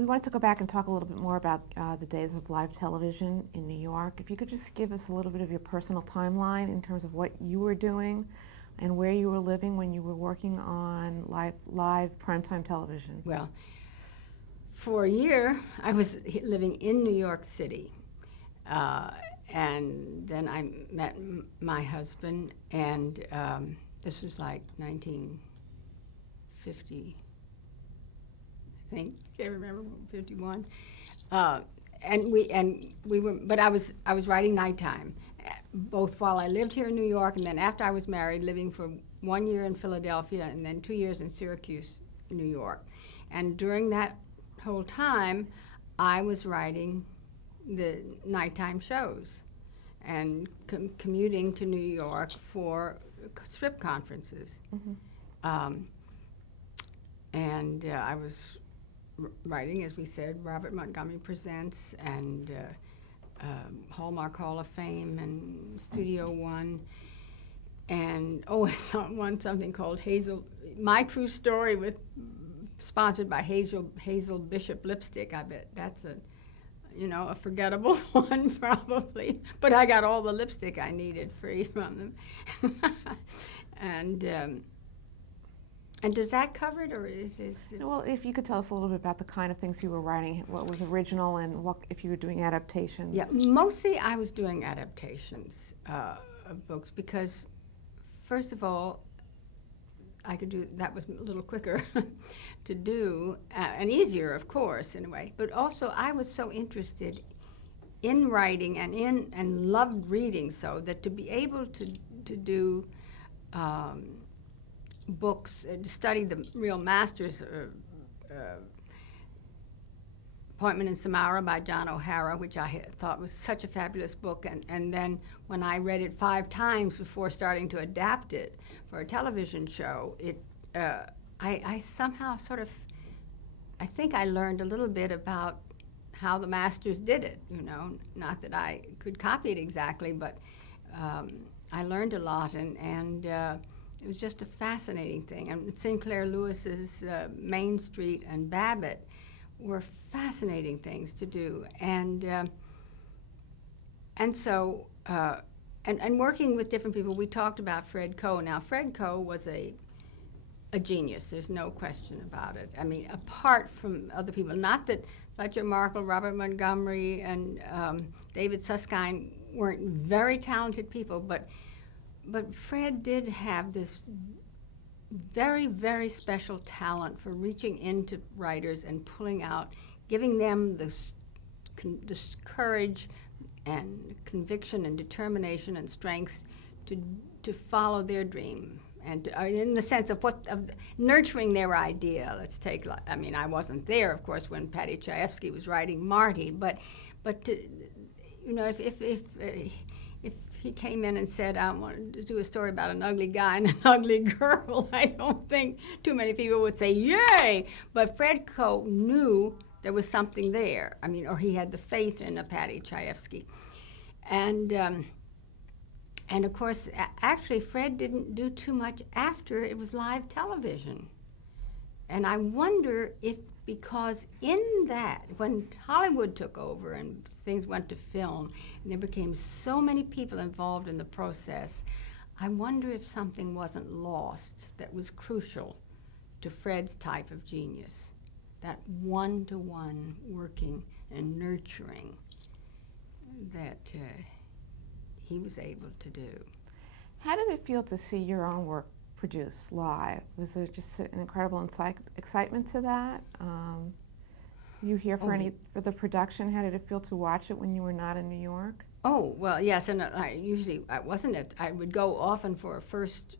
we wanted to go back and talk a little bit more about the days of live television in New York. If you could just give us a little bit of your personal timeline in terms of what you were doing and where you were living when you were working on live primetime television. Well, for a year, I was living in New York City. And then I met my husband, and this was like 1950, I think. Can't remember, 51. And we were, but I was writing nighttime, both while I lived here in New York, and then after I was married, living for 1 year in Philadelphia, and then 2 years in Syracuse, New York. And during that whole time, I was writing the nighttime shows and commuting to New York for strip conferences. Mm-hmm. And I was writing, as we said, Robert Montgomery Presents and Hallmark Hall of Fame and Studio One. And something called Hazel, My True Story, sponsored by Hazel Bishop Lipstick. I bet that's a forgettable one probably, but I got all the lipstick I needed free from them. And does that cover it, or is Well, if you could tell us a little bit about the kind of things you were writing, what was original, and what if you were doing adaptations. Yeah, mostly I was doing adaptations of books because, first of all, I could do that was a little quicker to do and easier, of course, in a way. But also, I was so interested in writing and loved reading, so that to be able to do books, to study the real masters. Appointment in Samara by John O'Hara, which I thought was such a fabulous book, and then when I read it 5 times before starting to adapt it for a television show, I somehow sort of, I think I learned a little bit about how the masters did it, not that I could copy it exactly, but I learned a lot, and it was just a fascinating thing. And Sinclair Lewis's Main Street and Babbitt were fascinating things to do, and so working with different people. We talked about Fred Coe. Now, Fred Coe was a genius. There's no question about it. I mean, apart from other people, not that Fletcher Markle, Robert Montgomery, and David Susskind weren't very talented people, but Fred did have this very, very special talent for reaching into writers and pulling out, giving them this courage and conviction and determination and strength to follow their dream, and in the sense of nurturing their idea. Let's take, I mean, I wasn't there, of course, when Paddy Chayefsky was writing Marty, but to, if he came in and said, I want to do a story about an ugly guy and an ugly girl, I don't think too many people would say, yay! But Fred Coe knew there was something there. I mean, or he had the faith in a Paddy Chayefsky. And of course, actually, Fred didn't do too much after it was live television. And I wonder if, because in that, when Hollywood took over and things went to film, and there became so many people involved in the process, I wonder if something wasn't lost that was crucial to Fred's type of genius, that one-to-one working and nurturing that he was able to do. How did it feel to see your own work produced live? Was there just an incredible excitement to that? You here for the production? How did it feel to watch it when you were not in New York? Oh, well, yes, and I would go often for a first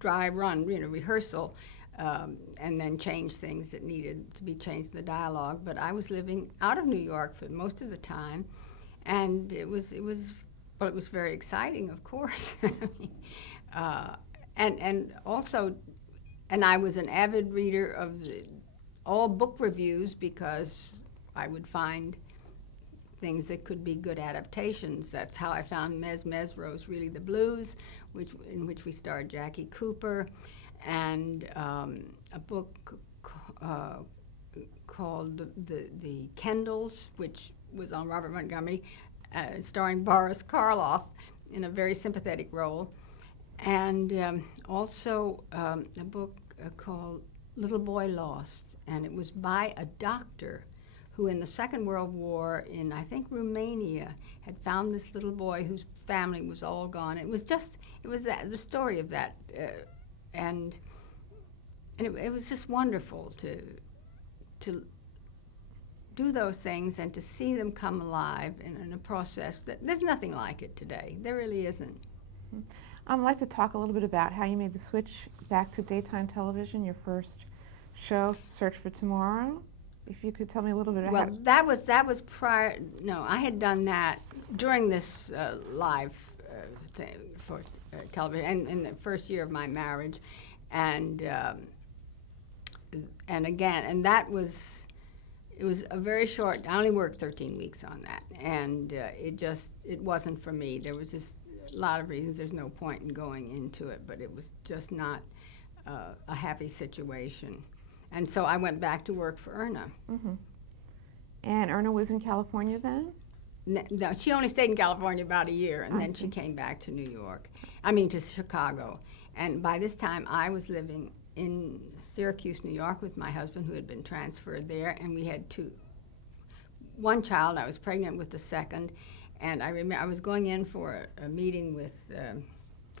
dry run, rehearsal, and then change things that needed to be changed in the dialogue. But I was living out of New York for most of the time, and it was very exciting, of course. And also, and I was an avid reader of all book reviews, because I would find things that could be good adaptations. That's how I found Mes Rose Really the Blues, in which we starred Jackie Cooper, and a book called the Kendalls, which was on Robert Montgomery, starring Boris Karloff in a very sympathetic role, and also a book called Little Boy Lost, and it was by a doctor who in the Second World War in, I think, Romania, had found this little boy whose family was all gone. It was the story of that, and it was just wonderful to do those things and to see them come alive in a process that there's nothing like it today. There really isn't. I'd like to talk a little bit about how you made the switch back to daytime television, your first show, Search for Tomorrow. If you could tell me a little bit about that was prior. No, I had done that during this live thing for television, and in the first year of my marriage, and again, and that was. It was a very short. I only worked 13 weeks on that, and it wasn't for me. There was just a lot of reasons. There's no point in going into it, but it was just not a happy situation. And so I went back to work for Erna. Mm-hmm. And Erna was in California then? No, she only stayed in California about a year, and then see. she came back to New York. I mean, to Chicago. And by this time, I was living in Syracuse, New York, with my husband, who had been transferred there, and we had one child. I was pregnant with the second, and I remember I was going in for a meeting with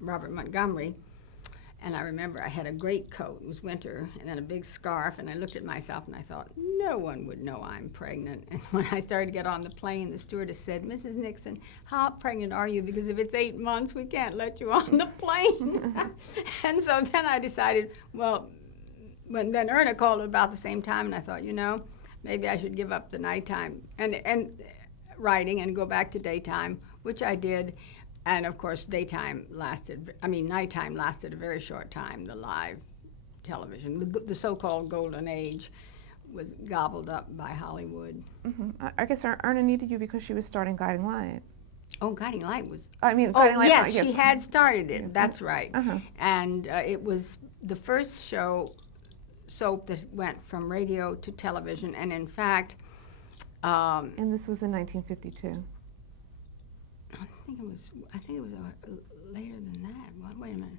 Robert Montgomery. And I remember I had a great coat, it was winter, and then a big scarf, and I looked at myself and I thought, no one would know I'm pregnant. And when I started to get on the plane, the stewardess said, Mrs. Nixon, how pregnant are you? Because if it's 8 months, we can't let you on the plane. And so then I decided, well, then Erna called about the same time, and I thought, maybe I should give up the nighttime and writing and go back to daytime, which I did. And of course, nighttime lasted a very short time. The live television, the so-called golden age, was gobbled up by Hollywood. Mm-hmm. I guess Erna needed you because she was starting Guiding Light. Oh, Guiding Light was... Guiding Light. Yes, she had started it. That's right. Uh-huh. And it was the first soap that went from radio to television. And in fact... and this was in 1952. I think it was later than that. Well, wait a minute,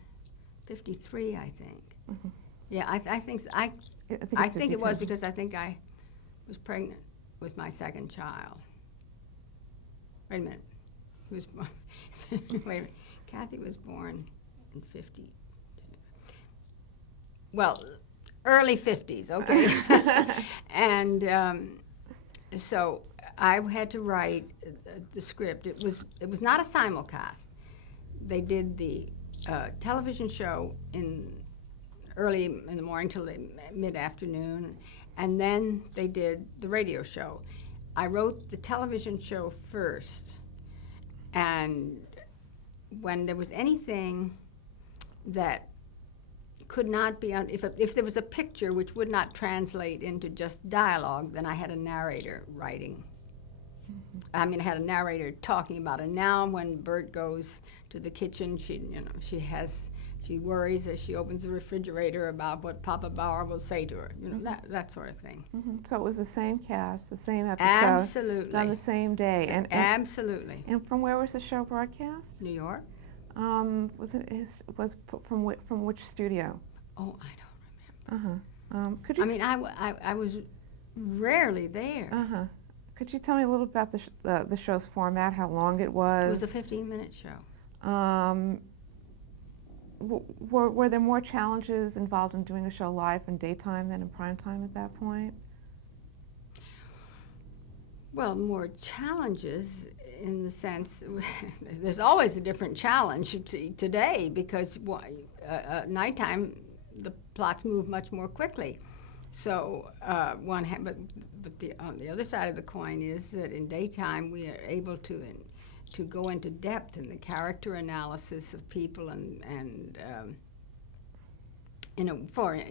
53, I think. Mm-hmm. Yeah, I think it was because I think I was pregnant with my second child. Wait a minute, wait a minute. Kathy was born in 50. Well, early 50s, okay. And so I had to write the script. It was not a simulcast. They did the television show early in the morning till mid-afternoon, and then they did the radio show. I wrote the television show first, and when there was anything that could not be if there was a picture which would not translate into just dialogue, then I had a narrator writing. I mean, I had a narrator talking about it. Now, when Bert goes to the kitchen, she worries as she opens the refrigerator about what Papa Bauer will say to her. That sort of thing. Mm-hmm. So it was the same cast, the same episode, Absolutely. done the same day, and absolutely. And from where was the show broadcast? New York. From which studio? Oh, I don't remember. Could you? I was rarely there. Could you tell me a little about the show's format, how long it was? It was a 15-minute show. Were there more challenges involved in doing a show live in daytime than in prime time at that point? Well, more challenges in the sense, there's always a different challenge today because nighttime, the plots move much more quickly. So but on the other side of the coin is that in daytime we are able to go into depth in the character analysis of people and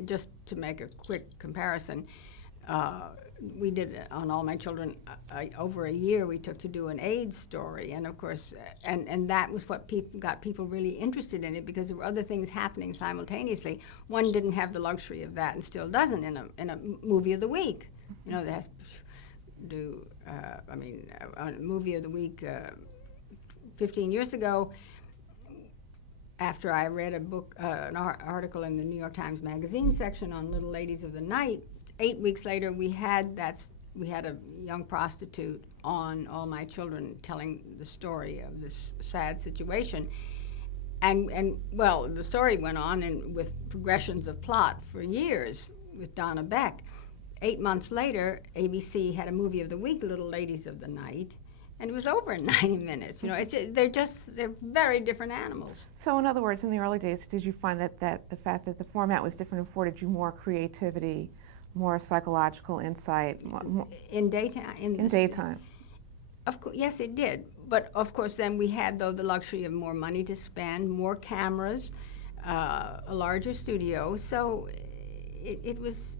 just to make a quick comparison, we did on All My Children over a year we took to do an AIDS story, and of course and that was what got people really interested in it because there were other things happening simultaneously. One didn't have the luxury of that and still doesn't in a movie of the week. You know, that has to do, on Movie of the Week 15 years ago, after I read a book, an article in the New York Times Magazine section on Little Ladies of the Night, 8 weeks later we had a young prostitute on All My Children telling the story of this sad situation. And well, the story went on and with progressions of plot for years with Donna Beck. 8 months later, ABC had a Movie of the Week, Little Ladies of the Night, and it was over in 90 minutes. You know, they're very different animals. So in other words, in the early days, did you find that the fact that the format was different afforded you more creativity, more psychological insight? In daytime? In daytime. Of course, yes, it did. But of course, then we had, though, the luxury of more money to spend, more cameras, a larger studio. So it was,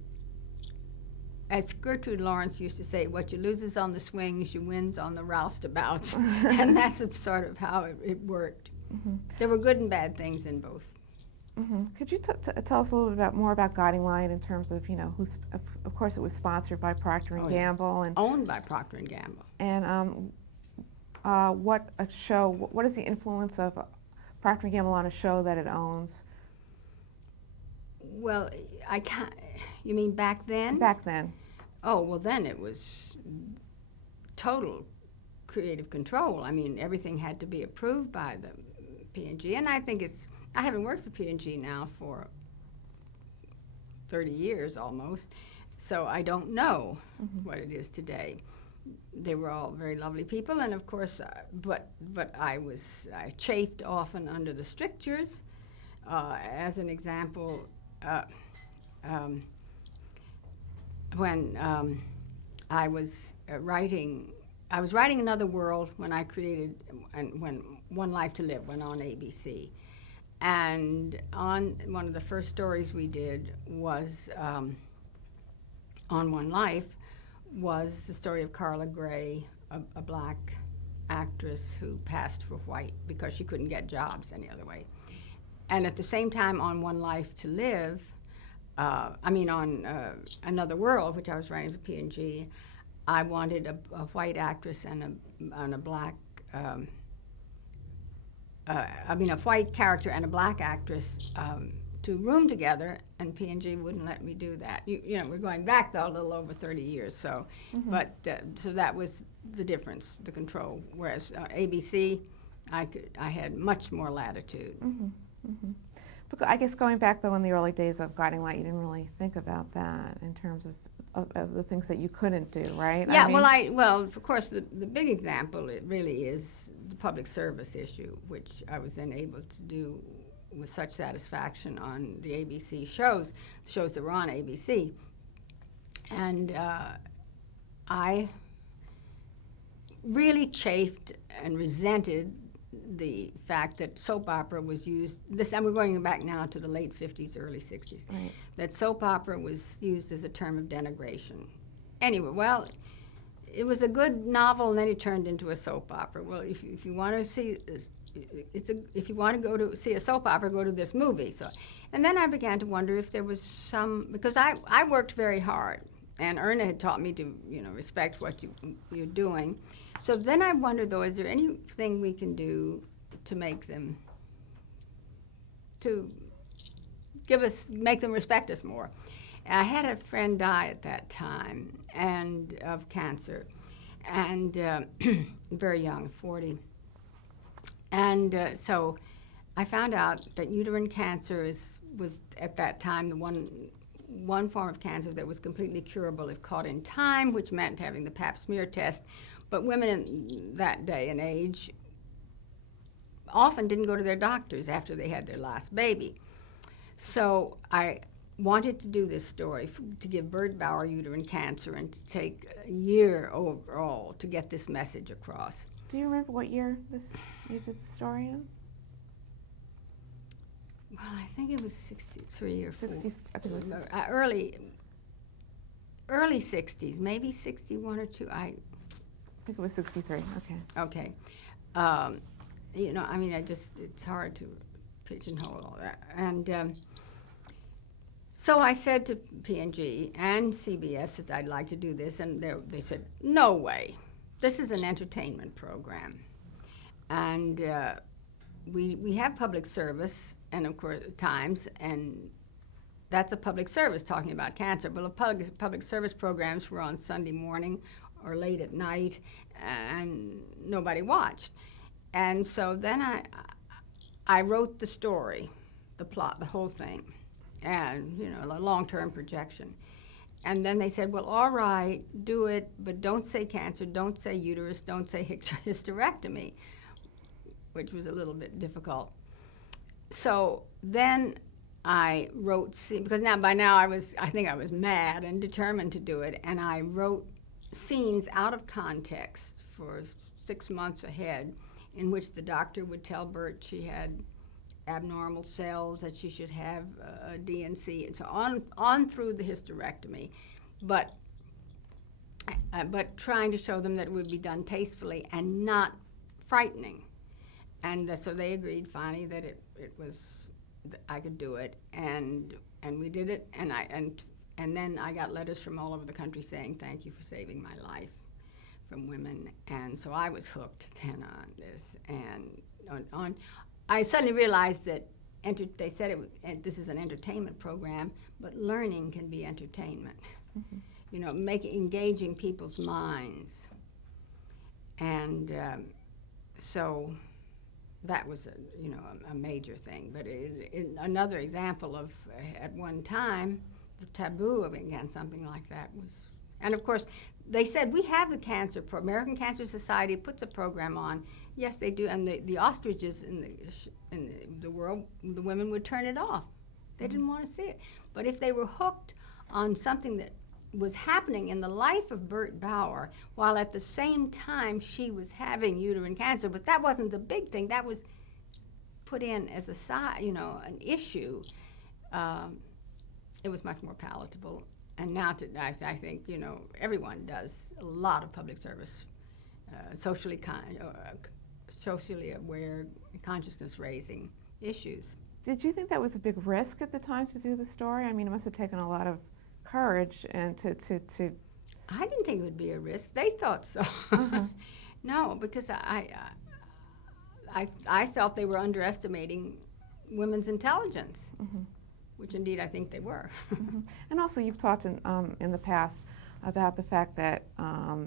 as Gertrude Lawrence used to say, what you lose is on the swings, you wins on the roustabouts. And that's sort of how it worked. Mm-hmm. There were good and bad things in both. Mm-hmm. Could you tell us a little bit more about Guiding Light in terms of, you know, of course it was sponsored by Procter & Gamble. And owned by Procter & Gamble. And what is the influence of Procter & Gamble on a show that it owns? Well, I can't, you mean back then? Back then. Oh, well then it was total creative control. I mean, everything had to be approved by the P&G, and I think I haven't worked for P&G now for 30 years almost, so I don't know what it is today. They were all very lovely people, and of course, but I chafed often under the strictures. As an example, when I was writing Another World when I created, and when One Life to Live went on ABC. And on one of the first stories we did was on One Life, was the story of Carla Gray, a black actress who passed for white because she couldn't get jobs any other way. And at the same time on One Life to Live, on Another World, which I was writing for P&G, I wanted a white actress and a black, a white character and a black actress to room together, and P&G wouldn't let me do that. You know, we're going back though a little over 30 years, so, but so that was the difference, the control. Whereas ABC, I had much more latitude. But I guess going back though in the early days of Guiding Light, you didn't really think about that in terms of the things that you couldn't do, right? Yeah, well, of course, the big example, it really is the public service issue, which I was then able to do with such satisfaction on the ABC shows, the shows that were on ABC. And I really chafed and resented the fact that soap opera was used, and we're going back now to the late 50s, early 60s, right, that soap opera was used as a term of denigration. Anyway, well, it was a good novel, and then it turned into a soap opera. Well, if you want to see, if you want to go to see a soap opera, go to this movie. So, and then I began to wonder if there was because I worked very hard, and Erna had taught me to, respect what you're doing. So then I wondered, though, is there anything we can do to make them respect us more? I had a friend die at that time, and of cancer, and very young, 40. And so I found out that uterine cancer was at that time the one form of cancer that was completely curable if caught in time, which meant having the Pap smear test. But women in that day and age often didn't go to their doctors after they had their last baby. So I wanted to do this story to give Bert Bauer uterine cancer and to take a year overall to get this message across. Do you remember what year you did the story in? Well, I think it was 63 or 60. I think it was early 60s, maybe 61 or 2. I think it was 63. Okay. Okay. It's hard to pigeonhole all that. And So I said to P&G and CBS that I'd like to do this, and they said, no way. This is an entertainment program. And we have public service, and of course, times, and that's a public service talking about cancer. But the public service programs were on Sunday morning or late at night, and nobody watched. And so then I wrote the story, the plot, the whole thing, and, you know, a long-term projection. And then they said, well, all right, do it, but don't say cancer, don't say uterus, don't say hysterectomy, which was a little bit difficult. So then I wrote, because by now I think I was mad and determined to do it, and I wrote scenes out of context for 6 months ahead, in which the doctor would tell Bert she had abnormal cells, that she should have a D&C, and so on through the hysterectomy, but trying to show them that it would be done tastefully and not frightening. And so they agreed finally that I could do it, and we did it, and then I got letters from all over the country saying thank you for saving my life, from women, and so I was hooked then on this, and I suddenly realized that they said this is an entertainment program, but learning can be entertainment. Mm-hmm. You know, engaging people's minds, and so that was a major thing. But another example of at one time the taboo of against something like that was, and of course they said we have the American Cancer Society puts a program on. Yes, they do, and the ostriches in the world, the women would turn it off. They didn't want to see it. But if they were hooked on something that was happening in the life of Bert Bauer, while at the same time she was having uterine cancer, but that wasn't the big thing. That was put in as a side, an issue. It was much more palatable. And now I think, everyone does a lot of public service, socially aware, consciousness-raising issues. Did you think that was a big risk at the time to do the story? I mean, it must have taken a lot of courage and to I didn't think it would be a risk. They thought so. Uh-huh. No, because I felt they were underestimating women's intelligence. Mm-hmm. Which indeed I think they were. Mm-hmm. And also you've talked in the past about the fact that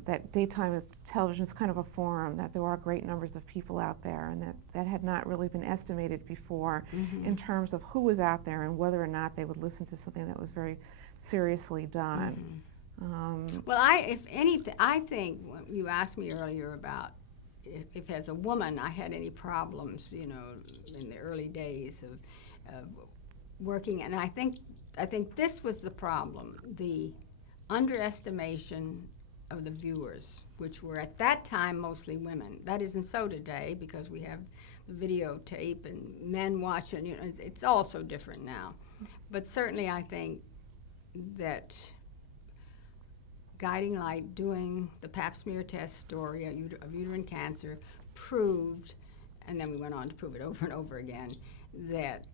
that daytime television is kind of a forum, that there are great numbers of people out there, and that had not really been estimated before. Mm-hmm. In terms of who was out there and whether or not they would listen to something that was very seriously done. Mm-hmm. Well, if anything, I think you asked me earlier about if as a woman I had any problems, in the early days of working, and I think this was the problem, the underestimation of the viewers, which were at that time mostly women. That isn't so today, because we have the videotape and men watching, it's all so different now. But certainly I think that Guiding Light doing the pap smear test story of uterine cancer proved, and then we went on to prove it over and over again, that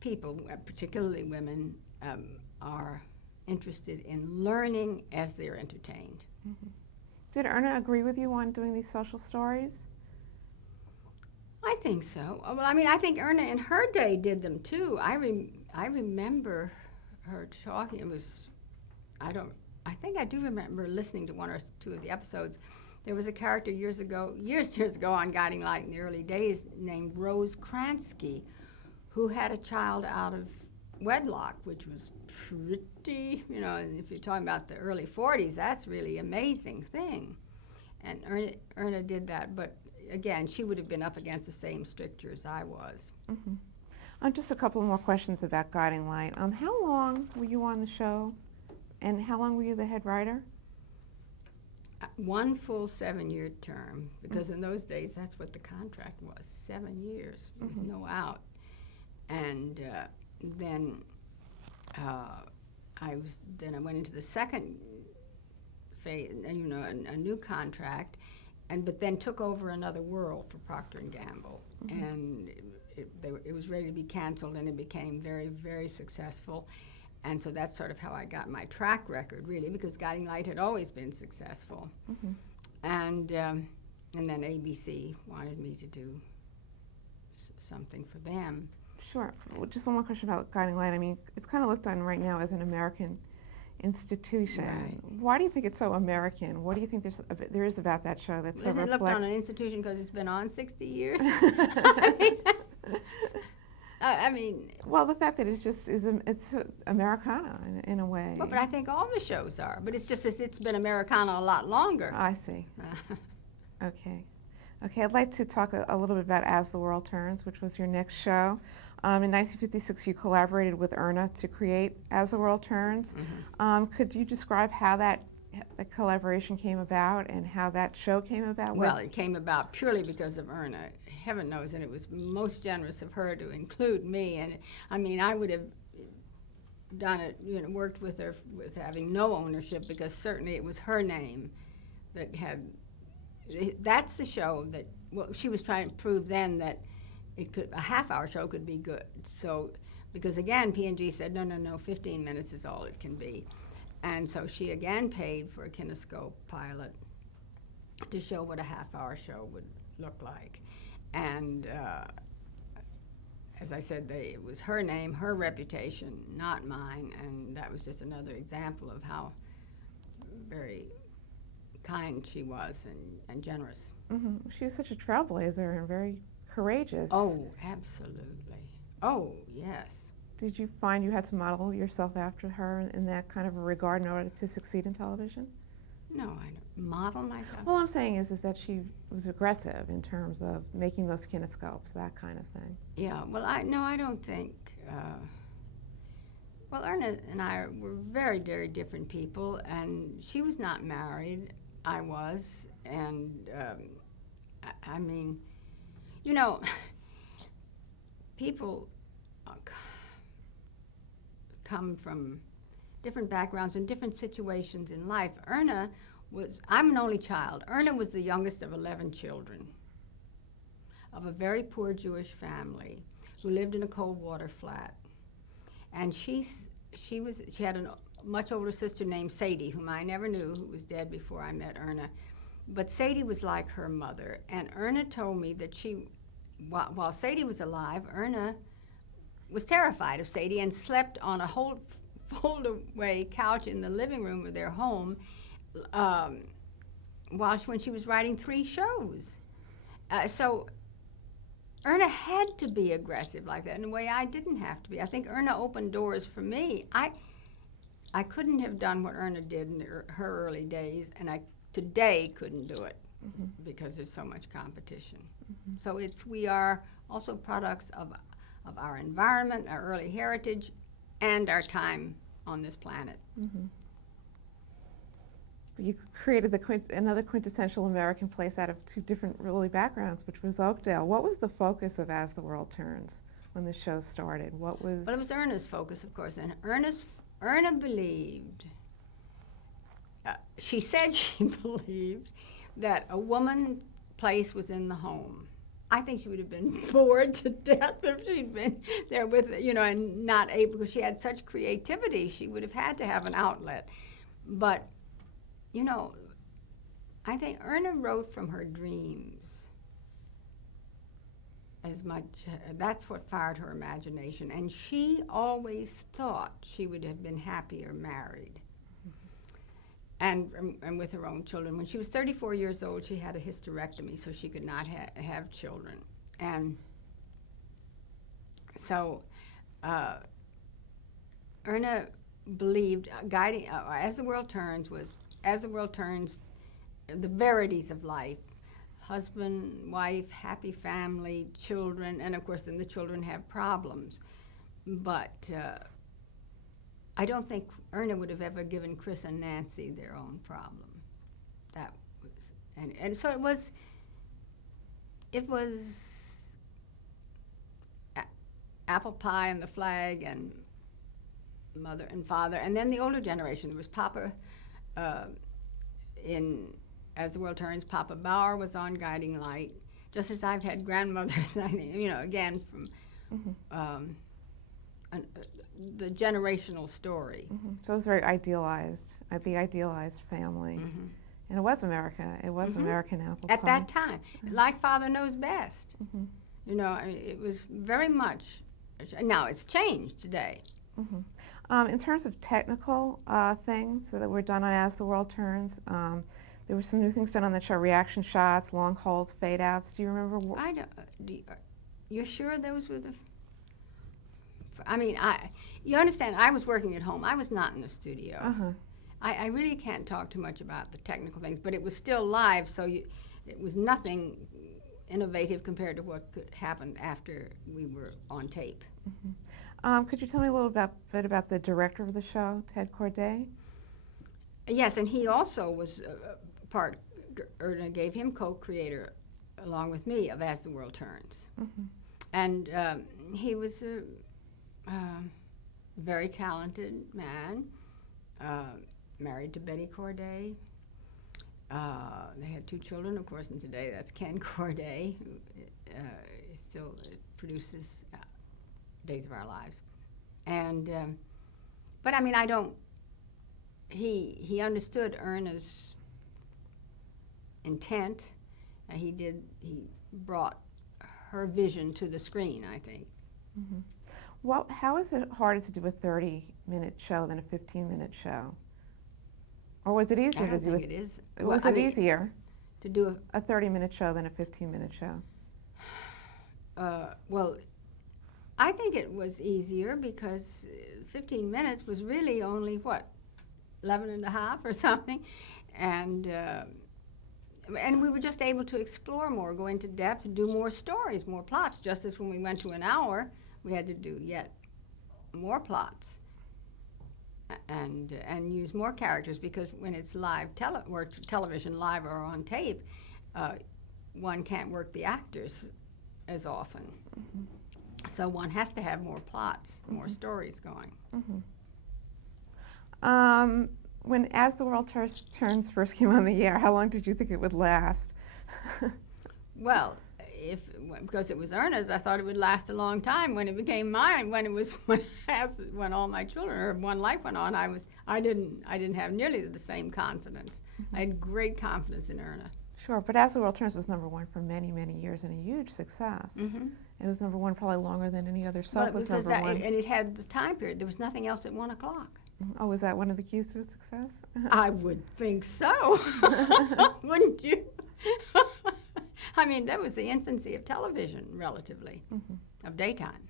people, particularly women, are interested in learning as they're entertained. Mm-hmm. Did Erna agree with you on doing these social stories? I think so. Well, I mean, I think Erna in her day did them too. I remember her talking. It was, I think I do remember listening to one or two of the episodes. There was a character years ago on Guiding Light in the early days named Rose Kransky, who had a child out of wedlock, which was pretty, and if you're talking about the early 40s, that's really amazing thing. And Erna did that, but again, she would have been up against the same strictures I was. Mm-hmm. Just a couple more questions about Guiding Light. How long were you on the show, and how long were you the head writer? One full 7-year term, because in those days, that's what the contract was, 7 years with no out. And then I went into the second phase, a new contract, but then took over Another World for Procter & Gamble. Mm-hmm. And it was ready to be canceled, and it became very, very successful. And so that's sort of how I got my track record, really, because Guiding Light had always been successful. Mm-hmm. And then ABC wanted me to do something for them. Sure. Just one more question about Guiding Light. I mean, it's kind of looked on right now as an American institution. Right. Why do you think it's so American? What do you think there is about that show that so Isn't it reflects? looked on an institution because it's been on 60 years? I mean, well, the fact that it's Americana in a way. well, but I think all the shows are. But it's just it's been Americana a lot longer. I see. Okay. Okay, I'd like to talk a little bit about As the World Turns, which was your next show. In 1956, you collaborated with Erna to create As the World Turns. Mm-hmm. Could you describe how the collaboration came about and how that show came about? Well, it came about purely because of Erna. Heaven knows, and it was most generous of her to include me. And I mean, I would have done it, worked with her with having no ownership, because certainly it was her name that had. That's the show that, well, she was trying to prove then that a half-hour show could be good. So, because again, P&G said, no, 15 minutes is all it can be. And so she again paid for a kinescope pilot to show what a half-hour show would look like. And as I said, it was her name, her reputation, not mine, and that was just another example of how very kind she was and generous. Mm-hmm. She was such a trailblazer and very courageous. Oh, absolutely. Oh, yes. Did you find you had to model yourself after her in that kind of a regard in order to succeed in television? No, I don't model myself. Well, I'm saying is that she was aggressive in terms of making those kinescopes, that kind of thing. Yeah, well, I don't think. Well, Erna and I were very, very different people, and she was not married. I was, and I mean, people come from different backgrounds and different situations in life. I'm an only child. Erna was the youngest of 11 children of a very poor Jewish family who lived in a cold water flat. And she had a much older sister named Sadie, whom I never knew, who was dead before I met Erna. But Sadie was like her mother. And Erna told me that while Sadie was alive, Erna was terrified of Sadie and slept on a fold-away couch in the living room of their home when she was writing 3 shows. So Erna had to be aggressive like that in a way I didn't have to be. I think Erna opened doors for me. I couldn't have done what Erna did in her early days, and I today couldn't do it because there's so much competition. So we are also products of our environment, our early heritage, and our time on this planet. You created another quintessential American place out of 2 different really backgrounds, which was Oakdale. What was the focus of As the World Turns when the show started? Well, it was Erna's focus, of course, and Erna believed, she said she believed that a woman's place was in the home. I think she would have been bored to death if she'd been there with, and not able, because she had such creativity, she would have had to have an outlet. But, I think Erna wrote from her dreams as much. That's what fired her imagination. And she always thought she would have been happier married. And with her own children. When she was 34 years old, she had a hysterectomy, so she could not have children. And so Erna believed guiding As the World Turns the verities of life: husband, wife, happy family, children, and of course then the children have problems. But I don't think Erna would have ever given Chris and Nancy their own problem. That was, and so it was apple pie and the flag and mother and father, and then the older generation. There was Papa in As the World Turns. Papa Bauer was on Guiding Light, just as I've had grandmothers. I mean, again the generational story. So it was very idealized, the idealized family. And it was America. It was American apple pie. At that time, like Father Knows Best. You know, it was very much, now it's changed today. In terms of technical things that were done on As the World Turns, there were some new things done on the show, reaction shots, long holds, fade outs. Do you remember? I don't, you're sure those were the, I mean, you understand, I was working at home. I was not in the studio. I really can't talk too much about the technical things, but it was still live, so it was nothing innovative compared to what could happen after we were on tape. Could you tell me a little bit about the director of the show, Ted Corday? Yes, and he also was part, Erna gave him co-creator along with me of As the World Turns. And he was a very talented man, married to Betty Corday. They had 2 children, of course, and today that's Ken Corday, who still produces Days of Our Lives. And, but I mean, he understood Erna's intent. He brought her vision to the screen, I think. Well, how is it harder to do a 30-minute show than a 15-minute show? Or was it easier to do I think it is. Was it easier to do a 30-minute show than a 15-minute show? Well, I think it was easier because 15 minutes was really only, what, 11 and a half or something? And we were just able to explore more, go into depth, do more stories, more plots, just as when we went to an hour, we had to do yet more plots and use more characters, because when it's live or television, live or on tape, one can't work the actors as often. So one has to have more plots, more stories going. When As the World Turns first came on the air, how long did you think it would last? Well, because it was Erna's, I thought it would last a long time. When it became mine, when all my children, or One Life went on, I didn't have nearly the same confidence. I had great confidence in Erna. Sure, but As the World Turns was #1 for many, many years and a huge success. It was #1 probably longer than any other soap was #1. And it had the time period. There was nothing else at 1 o'clock. Oh, was that one of the keys to its success? I would think so. Wouldn't you? I mean, that was the infancy of television, relatively, of daytime.